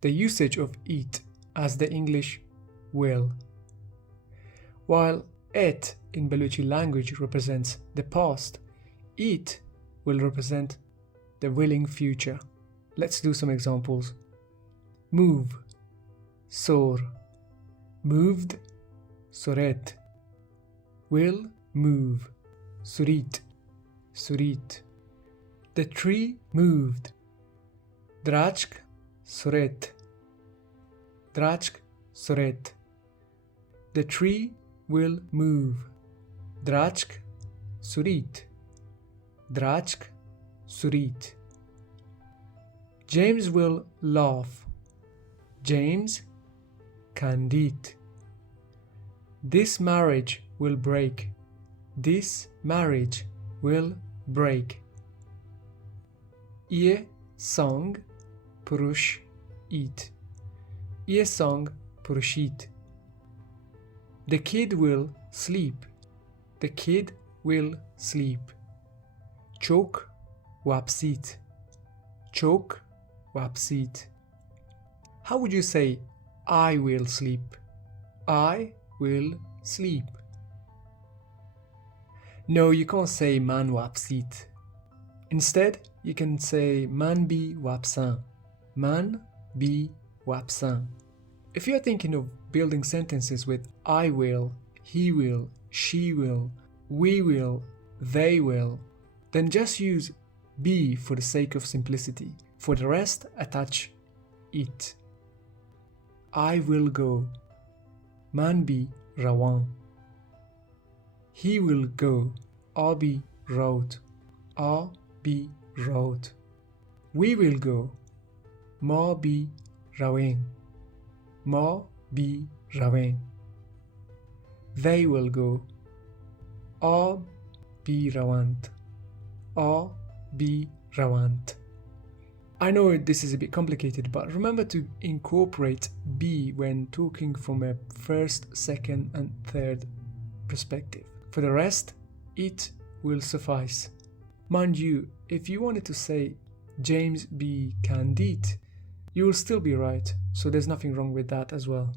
the usage of it as the English will. While it in Baluchi language represents the past, it will represent the willing future. Let's do some examples. Move, sor. Moved, soret. Will move, surit, surit. The tree moved. Drachk, soret. Drachk, soret. The tree will move. Drachk, surit. Drachk, surit. James will laugh. James, candid. This marriage will break. This marriage will break. Ye song purush it. Ye song purushit. The kid will sleep. The kid will sleep. Chok wapsit. Chok wapsit. How would you say I will sleep? I will sleep. No, you can't say man wapsit. Instead, you can say man bi wapsan. Man bi wapsan. If you're thinking of building sentences with I will, he will, she will, we will, they will, then just use be for the sake of simplicity. For the rest, attach it. I will go. Man bi rawan. He will go. Abi wrote. Abi wrote. We will go. Ma bi rawen. Ma bi rawen. They will go. Ab bi rawant. Ab bi rawant. I know this is a bit complicated, but remember to incorporate be when talking from a first, second, and third perspective. For the rest, it will suffice. Mind you, if you wanted to say James be candid, you will still be right, so there's nothing wrong with that as well.